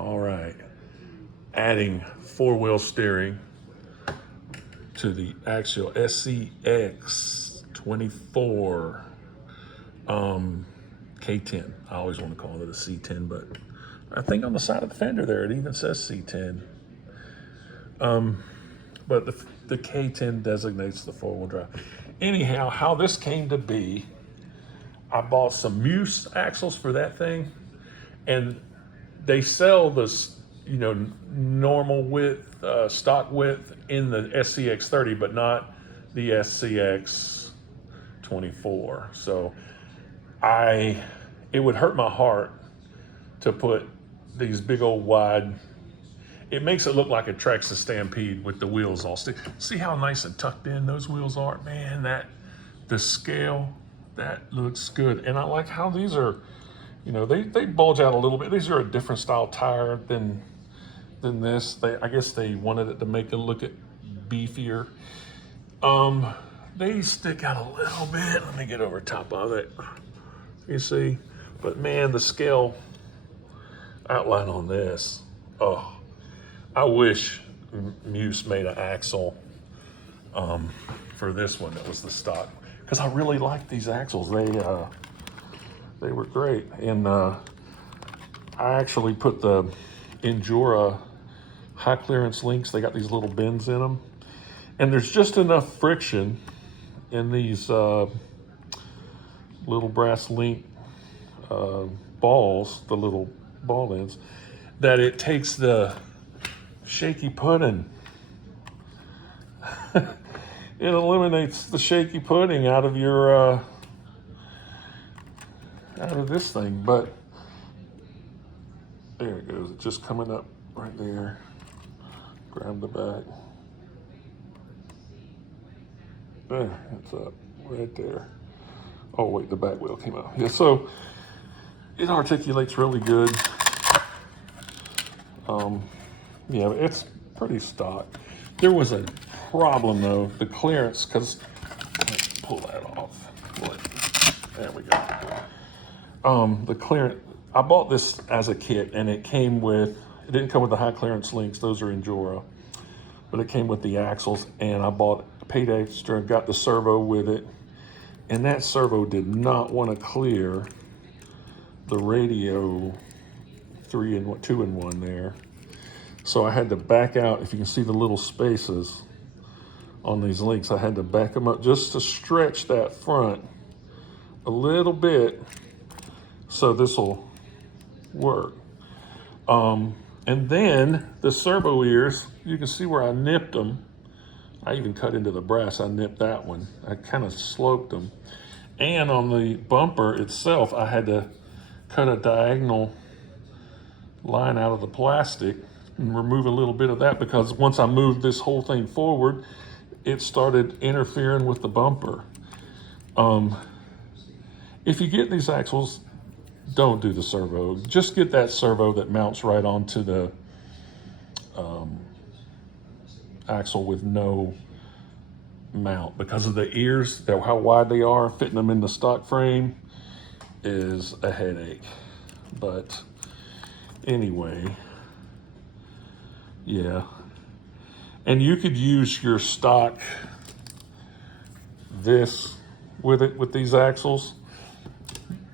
All right, adding four-wheel steering to the actual SCX24 K10. I always want to call it a C10, but I think on the side of the fender there it even says C10. But the K10 designates the four-wheel drive. Anyhow, how this came to be, I bought some Meus axles for that thing, and they sell this, normal width, stock width in the SCX30, but not the SCX24. So it would hurt my heart to put these big old wide. It makes it look like a Traxxas Stampede with the wheels all stick. See how nice and tucked in those wheels are? Man, the scale, that looks good. And I like how these are, they bulge out a little bit. These are a different style tire than this. I guess they wanted it to make it look beefier. They stick out a little bit. Let me get over top of it. You see? But man, the scale outline on this, oh, I wish Meus made an axle for this one that was the stock, because I really like these axles. They were great, and I actually put the Endura high clearance links. They got these little bends in them, and there's just enough friction in these little brass link balls, the little ball ends, that it takes the shaky pudding. It eliminates the shaky pudding out of your out of this thing. But there it goes. It's just coming up right there. Grab the back. There, it's up right there. Oh wait, the back wheel came out. Yeah, so it articulates really good. Yeah, it's pretty stock. There was a problem though, the clearance, because pull that off. There we go. The clearance, I bought this as a kit, and it didn't come with the high clearance links, those are Endura, but it came with the axles, and I paid extra and got the servo with it, and that servo did not want to clear the radio 2-in-1 there. So I had to back out. If you can see the little spaces on these links, I had to back them up just to stretch that front a little bit so this will work. And then the servo ears, you can see where I nipped them. I even cut into the brass. I nipped that one. I kind of sloped them. And on the bumper itself, I had to cut a diagonal line out of the plastic and remove a little bit of that, because once I moved this whole thing forward, it started interfering with the bumper. If you get these axles, don't do the servo. Just get that servo that mounts right onto the axle with no mount, because of the ears, how wide they are. Fitting them in the stock frame is a headache. But anyway, yeah. And you could use your stock with these axles.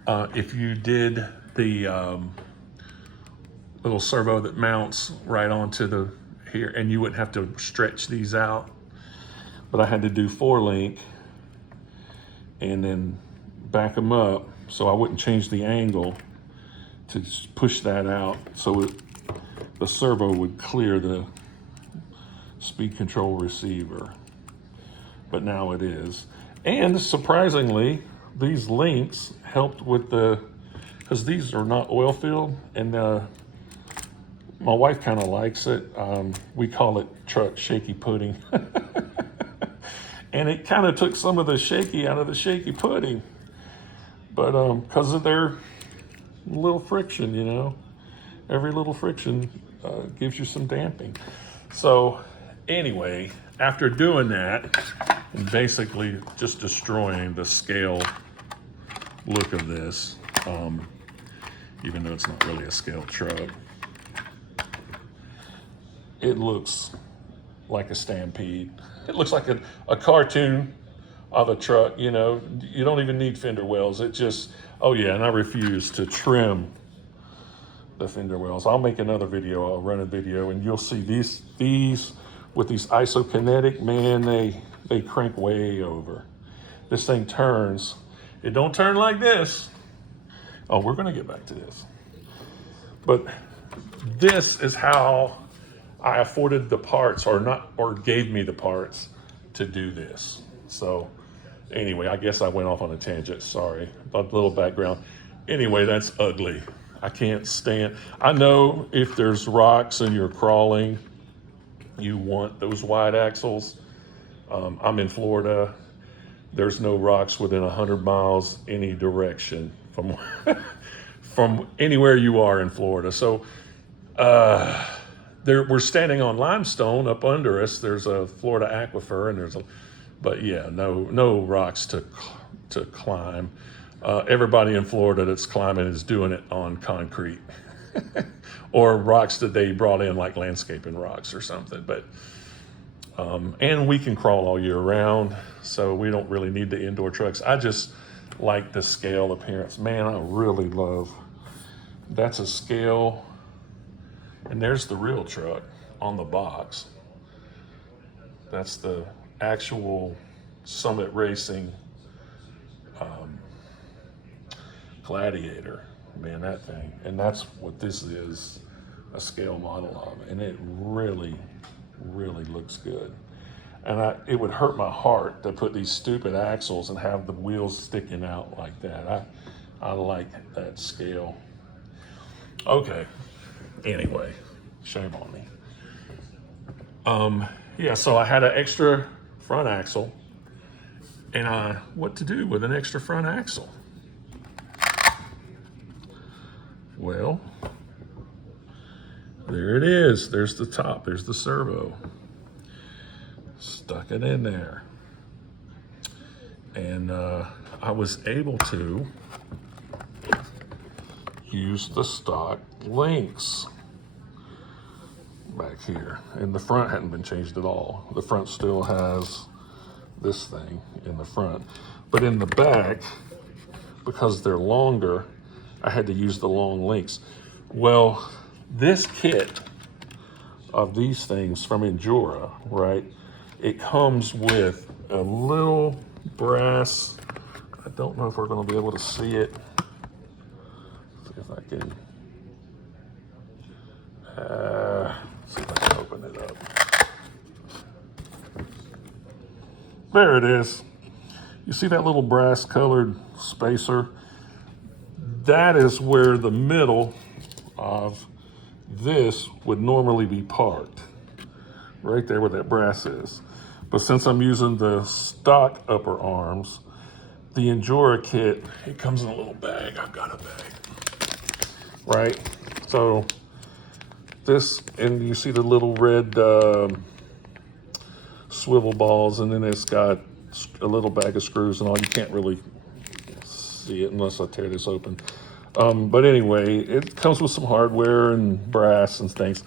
If you did the little servo that mounts right onto here, and you wouldn't have to stretch these out. But I had to do 4-link and then back them up so I wouldn't change the angle to push that out, so the servo would clear the speed control receiver. But now it is. And surprisingly, these links helped with because these are not oil filled, and my wife kind of likes it. We call it truck shaky pudding. And it kind of took some of the shaky out of the shaky pudding. But because of their little friction, every little friction gives you some damping. So anyway, after doing that, and basically just destroying the scale look of this, even though it's not really a scale truck, it looks like a Stampede. It looks like a cartoon of a truck, you know. You don't even need fender wells. It just, oh yeah, and I refuse to trim the fender wells. I'll make another video, I'll run a video, and you'll see these with these isokinetic, man, they crank way over. This thing turns, it don't turn like this. Oh, we're gonna get back to this. But this is how I afforded the parts, or gave me the parts to do this. So anyway, I guess I went off on a tangent, sorry. A little background. Anyway, that's ugly. I can't stand, I know if there's rocks and you're crawling, you want those wide axles. I'm in Florida. There's no rocks within 100 miles any direction from from anywhere you are in Florida. So we're standing on limestone up under us. There's a Florida aquifer, and but yeah, no rocks to climb. Everybody in Florida that's climbing is doing it on concrete or rocks that they brought in, like landscaping rocks or something. But and we can crawl all year round, so we don't really need the indoor trucks. I just like the scale appearance. Man, I really love, that's a scale, and there's the real truck on the box. That's the actual Summit Racing Gladiator. Man, that thing. And that's what this is, a scale model of. And it really, really looks good. And it would hurt my heart to put these stupid axles and have the wheels sticking out like that. I like that scale. Okay. Anyway, shame on me. Yeah, so I had an extra front axle, and what to do with an extra front axle? Well, there it is. There's the top. There's the servo. Stuck it in there. And I was able to use the stock links back here. And the front hadn't been changed at all. The front still has this thing in the front. But in the back, because they're longer, I had to use the long links. Well, this kit of these things from Endura, right? It comes with a little brass, I don't know if we're gonna be able to see it. See if I can, see if I can open it up. There it is. You see that little brass colored spacer? That is where the middle of this would normally be parked. Right there where that brass is. But since I'm using the stock upper arms, the Endura kit, it comes in a little bag. I've got a bag. Right? So this, and you see the little red swivel balls, and then it's got a little bag of screws and all. You can't really see it unless I tear this open. But anyway, it comes with some hardware and brass and things.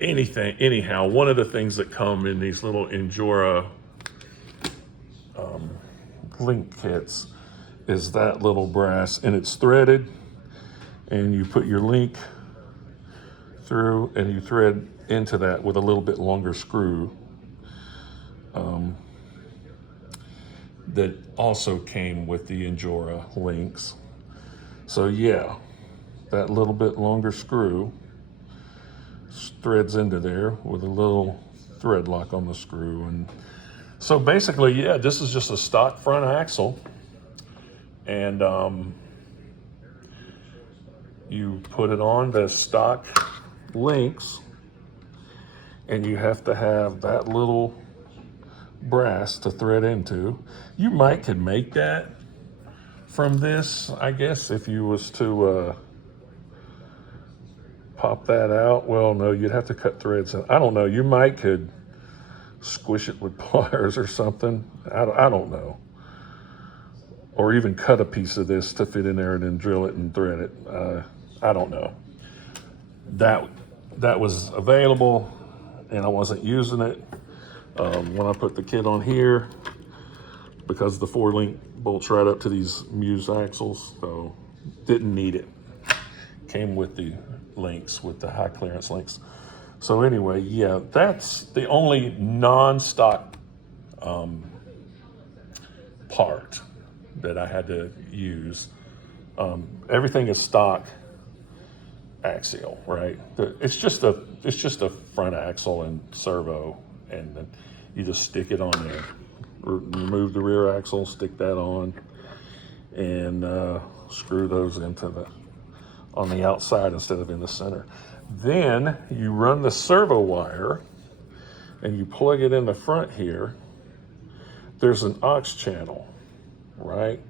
Anyhow, one of the things that come in these little Endura link kits is that little brass, and it's threaded, and you put your link through and you thread into that with a little bit longer screw. That also came with the Endura links. So yeah, that little bit longer screw threads into there with a little thread lock on the screw. And so basically, yeah, this is just a stock front axle, and you put it on the stock links, and you have to have that little brass to thread into. You could make that from this, I guess, if you was to pop that out. Well, no, you'd have to cut threads. I don't know. You could squish it with pliers or something. I don't know. Or even cut a piece of this to fit in there and then drill it and thread it. I don't know. That was available, and I wasn't using it. When I put the kit on here, because the 4-link bolts right up to these Meus axles, so didn't need it. Came with the links, with the high clearance links. So anyway, yeah, that's the only non-stock part that I had to use. Everything is stock axial, right? It's just a front axle and servo, and then you just stick it on there. Remove the rear axle, stick that on, and screw those into on the outside instead of in the center. Then you run the servo wire and you plug it in the front here. There's an aux channel, right?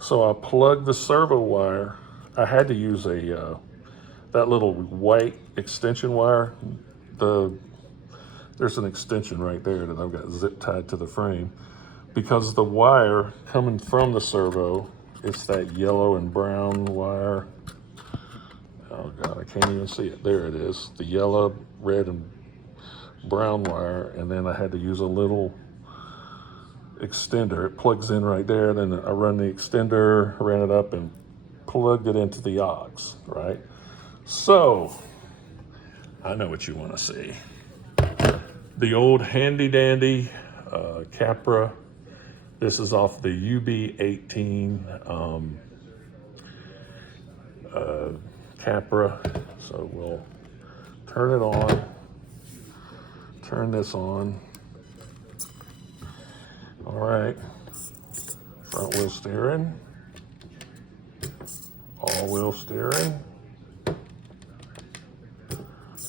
So I plugged the servo wire. I had to use that little white extension wire. There's an extension right there that I've got zip tied to the frame, because the wire coming from the servo, it's that yellow and brown wire. Oh God, I can't even see it. There it is, the yellow, red, and brown wire. And then I had to use a little extender. It plugs in right there. Then I run the extender, ran it up, and plugged it into the aux, right? So, I know what you want to see. The old handy dandy Capra. This is off the UB18 Capra. So we'll turn it on, turn this on. All right, front wheel steering, all wheel steering,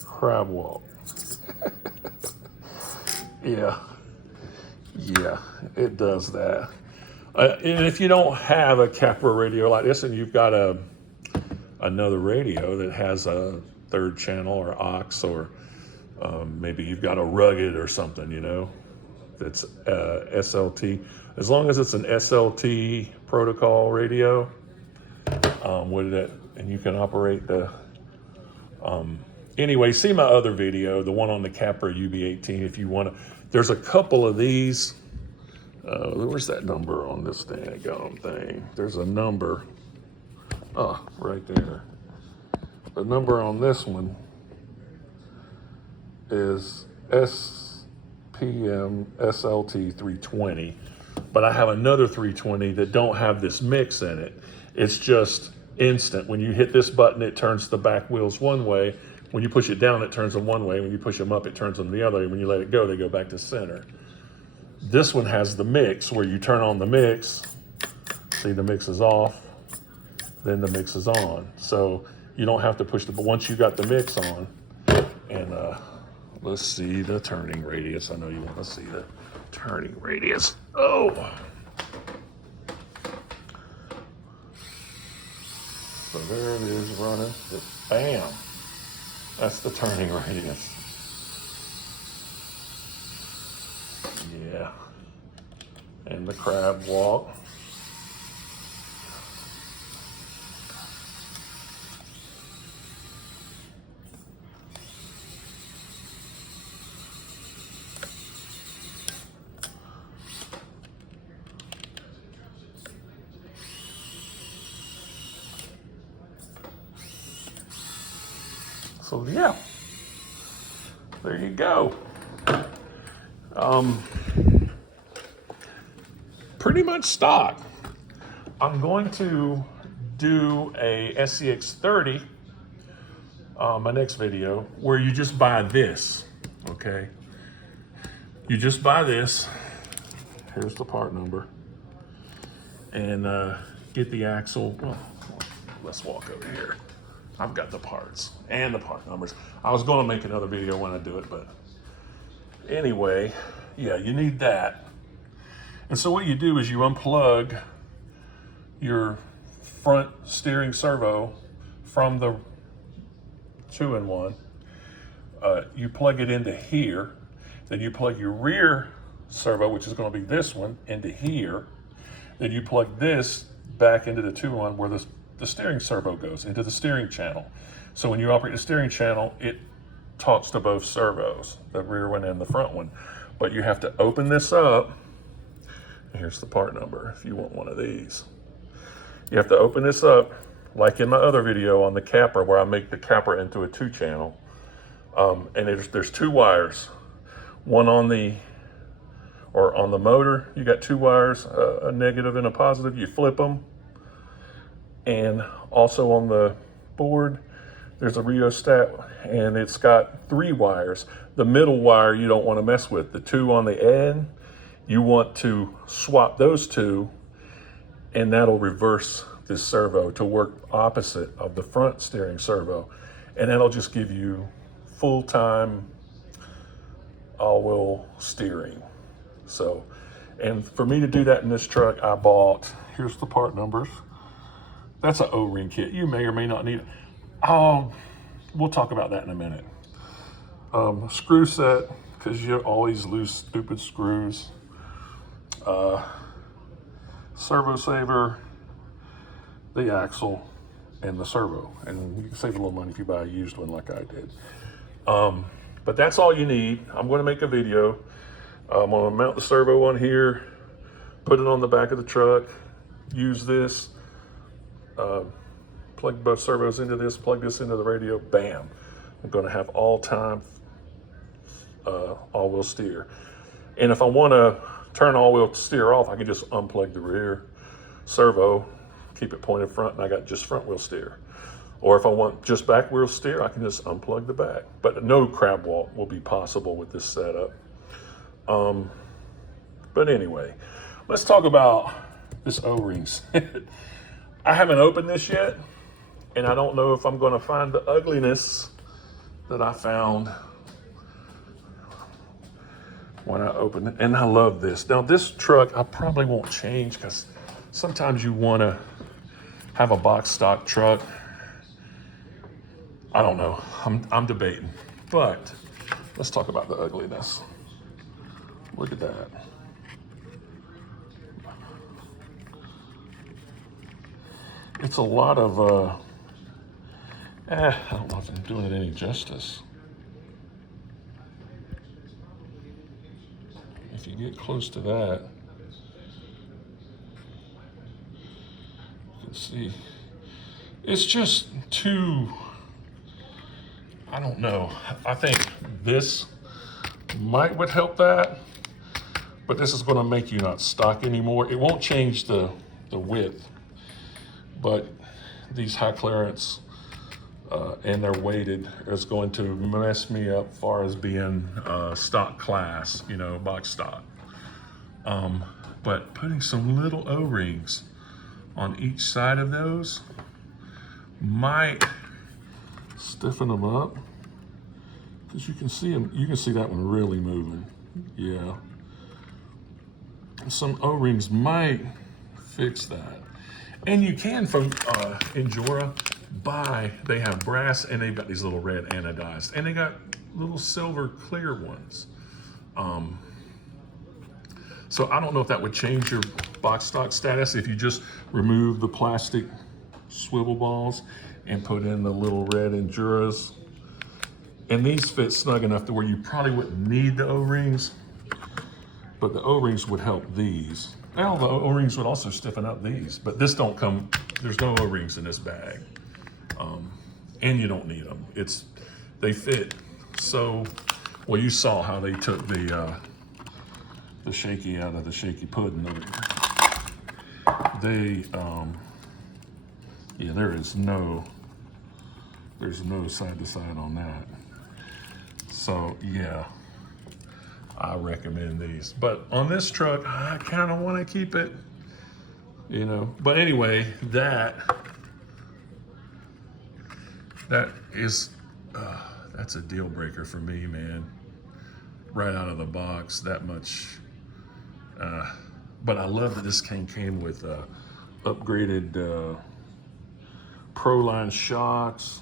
crab walk. Yeah, it does that. And if you don't have a Capra radio like this, and you've got another radio that has a 3rd channel or aux, or maybe you've got a rugged or something, you know, that's SLT. As long as it's an SLT protocol radio, with it, and you can operate the. Anyway, see my other video, the one on the Capra UB18, if you want to. There's a couple of these. Where's that number on this daggone thing? There's a number. Right there. The number on this one is SPM SLT 320, but I have another 320 that don't have this mix in it. It's just instant. When you hit this button, it turns the back wheels one way. When you push it down, it turns them one way. When you push them up, it turns them the other way. When you let it go, they go back to center. This one has the mix, where you turn on the mix. See, the mix is off, then the mix is on. So you don't have to push but once you got the mix on, and let's see the turning radius. I know you want to see the turning radius. Oh. So there it is running. Bam. That's the turning radius. Yeah. And the crab walk. So yeah, there you go. Pretty much stock. I'm going to do a SCX30, my next video, where you just buy this, okay? You just buy this. Here's the part number. And get the axle. Well, let's walk over here. I've got the parts and the part numbers. I was going to make another video when I do it, but anyway, yeah, you need that. And so what you do is you unplug your front steering servo from the 2-in-1. You plug it into here. Then you plug your rear servo, which is going to be this one, into here. Then you plug this back into the 2-in-1 where the steering servo goes, into the steering channel. So when you operate the steering channel, it talks to both servos, the rear one and the front one. But you have to open this up. Here's the part number if you want one of these. You have to open this up, like in my other video on the capper, where I make the capper into a 2-channel. And there's 2 wires. One on the motor, you got 2 wires, a negative and a positive. You flip them. And also on the board, there's a rheostat, and it's got 3 wires. The middle wire you don't want to mess with. The 2 on the end, you want to swap those 2, and that'll reverse this servo to work opposite of the front steering servo. And that'll just give you full-time all-wheel steering. So, and for me to do that in this truck, I bought, here's the part numbers. That's an O-ring kit. You may or may not need it. We'll talk about that in a minute. Screw set, because you always lose stupid screws. Servo saver, the axle, and the servo. And you can save a little money if you buy a used one like I did. But that's all you need. I'm going to make a video. I'm going to mount the servo on here, put it on the back of the truck, use this, plug both servos into this, plug this into the radio, bam. I'm going to have all-time all-wheel steer. And if I want to turn all-wheel steer off, I can just unplug the rear servo, keep it pointed front, and I got just front-wheel steer. Or if I want just back-wheel steer, I can just unplug the back. But no crab walk will be possible with this setup. But anyway, let's talk about this O-rings. I haven't opened this yet, and I don't know if I'm going to find the ugliness that I found when I opened it. And I love this. Now this truck I probably won't change, because sometimes you want to have a box stock truck. I don't know. I'm debating. But let's talk about the ugliness. Look at that. It's a lot of, I don't know if I'm doing it any justice. If you get close to that, you can see, it's just too, I don't know. I think this would help that, but this is going to make you not stock anymore. It won't change the width, but these high clearance and they're weighted is going to mess me up as far as being stock class, you know, box stock. But putting some little O-rings on each side of those might stiffen them up, because you can see them. You can see that one really moving. Yeah, some O-rings might fix that. And you can from Injora buy, they have brass and they've got these little red anodized, and they got little silver clear ones. So I don't know if that would change your box stock status if you just remove the plastic swivel balls and put in the little red Injuras. And these fit snug enough to where you probably wouldn't need the O-rings, but the O-rings would help these. Now the O-rings would also stiffen up these, but this don't come, there's no O-rings in this bag. And you don't need them. They fit so, well, you saw how they took the shaky out of the shaky pudding. Yeah, there's no side to side on that. So yeah, I recommend these. But on this truck, I kind of want to keep it, you know. But anyway, that's a deal breaker for me, man. Right out of the box, that much. But I love that this came with upgraded Proline shocks,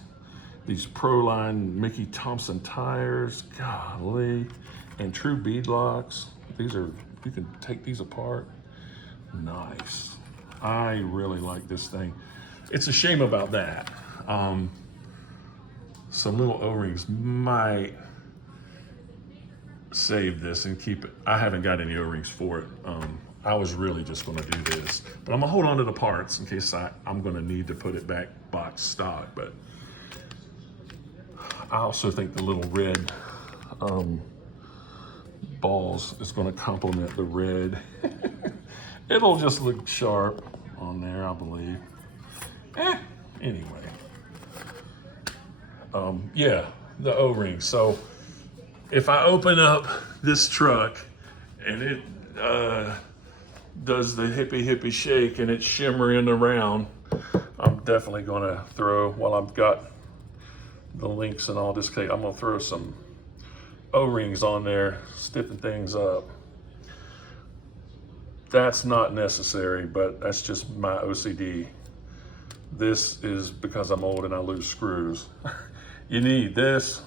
these Proline Mickey Thompson tires, golly, and true bead locks. These are, you can take these apart. Nice. I really like this thing. It's a shame about that. some little O-rings might save this and keep it. I haven't got any O-rings for it. I was really just gonna do this, but I'm gonna hold on to the parts in case I'm gonna need to put it back box stock. But I also think the little red balls is gonna complement the red. It'll just look sharp on there, I believe. Anyway. Yeah, the O-ring. So if I open up this truck and it does the hippie shake and it's shimmering around, I'm definitely gonna throw, while I've got the links and all this cake, I'm gonna throw some O-rings on there, stiffen things up. That's not necessary, but that's just my OCD. This is because I'm old and I lose screws. You need this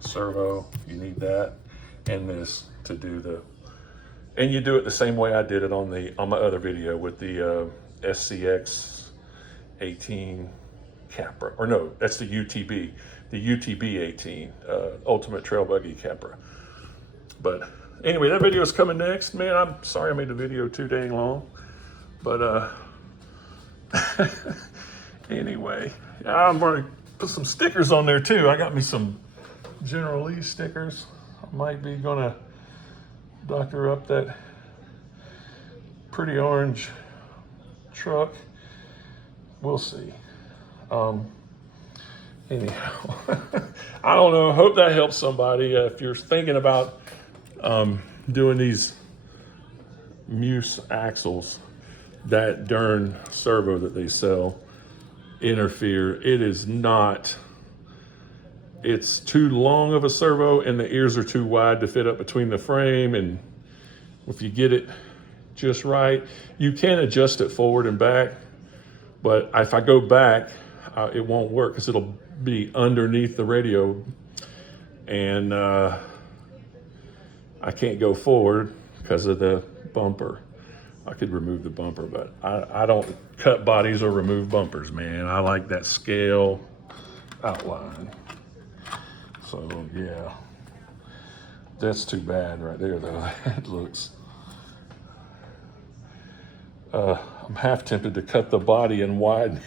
servo, you need that, and this to do the, and you do it the same way I did it on my other video with the SCX18 Capra, or no, that's the UTB 18, Ultimate Trail Buggy Capra. But anyway, that video is coming next. Man, I'm sorry I made the video too dang long, but anyway, I'm gonna put some stickers on there too. I got me some General Lee stickers. I might be gonna doctor up that pretty orange truck. We'll see. Anyhow, I don't know. Hope that helps somebody. If you're thinking about doing these Meus axles, that darn servo that they sell, interfere. It is not. It's too long of a servo and the ears are too wide to fit up between the frame, and if you get it just right, you can adjust it forward and back, but if I go back, it won't work because it'll be underneath the radio, and I can't go forward because of the bumper. I could remove the bumper, but I don't cut bodies or remove bumpers, man. I like that scale outline. So yeah, that's too bad right there though. It looks, I'm half tempted to cut the body and widen.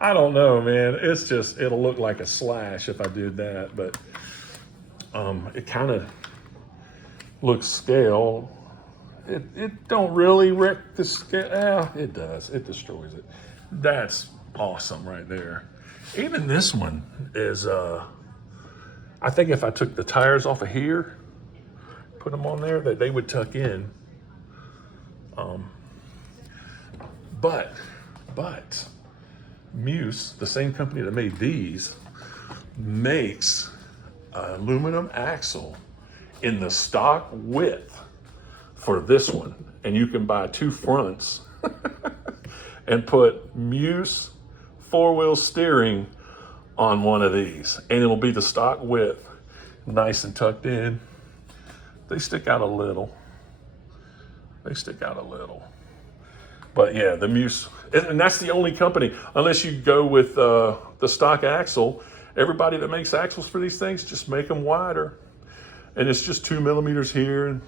I don't know, man. It's just, it'll look like a slash if I did that, but it kind of looks scale. It don't really wreck the scale. It does. It destroys it. That's awesome right there. Even this one is, I think if I took the tires off of here, put them on there, that they would tuck in. But Meus, the same company that made these, makes an aluminum axle in the stock width for this one, and you can buy two fronts and put Meus 4-wheel steering on one of these, and it'll be the stock width, nice and tucked in. They stick out a little. But yeah, the Meus, and that's the only company, unless you go with the stock axle. Everybody that makes axles for these things just make them wider, and it's just 2 millimeters here and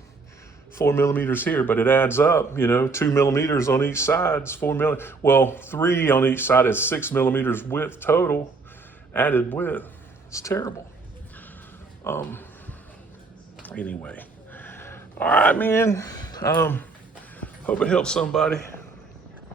4 millimeters here, but it adds up, 2 millimeters on each side is 4 millimeters. Well, 3 on each side is 6 millimeters width total, added width. It's terrible. Anyway, all right, man. Hope it helps somebody.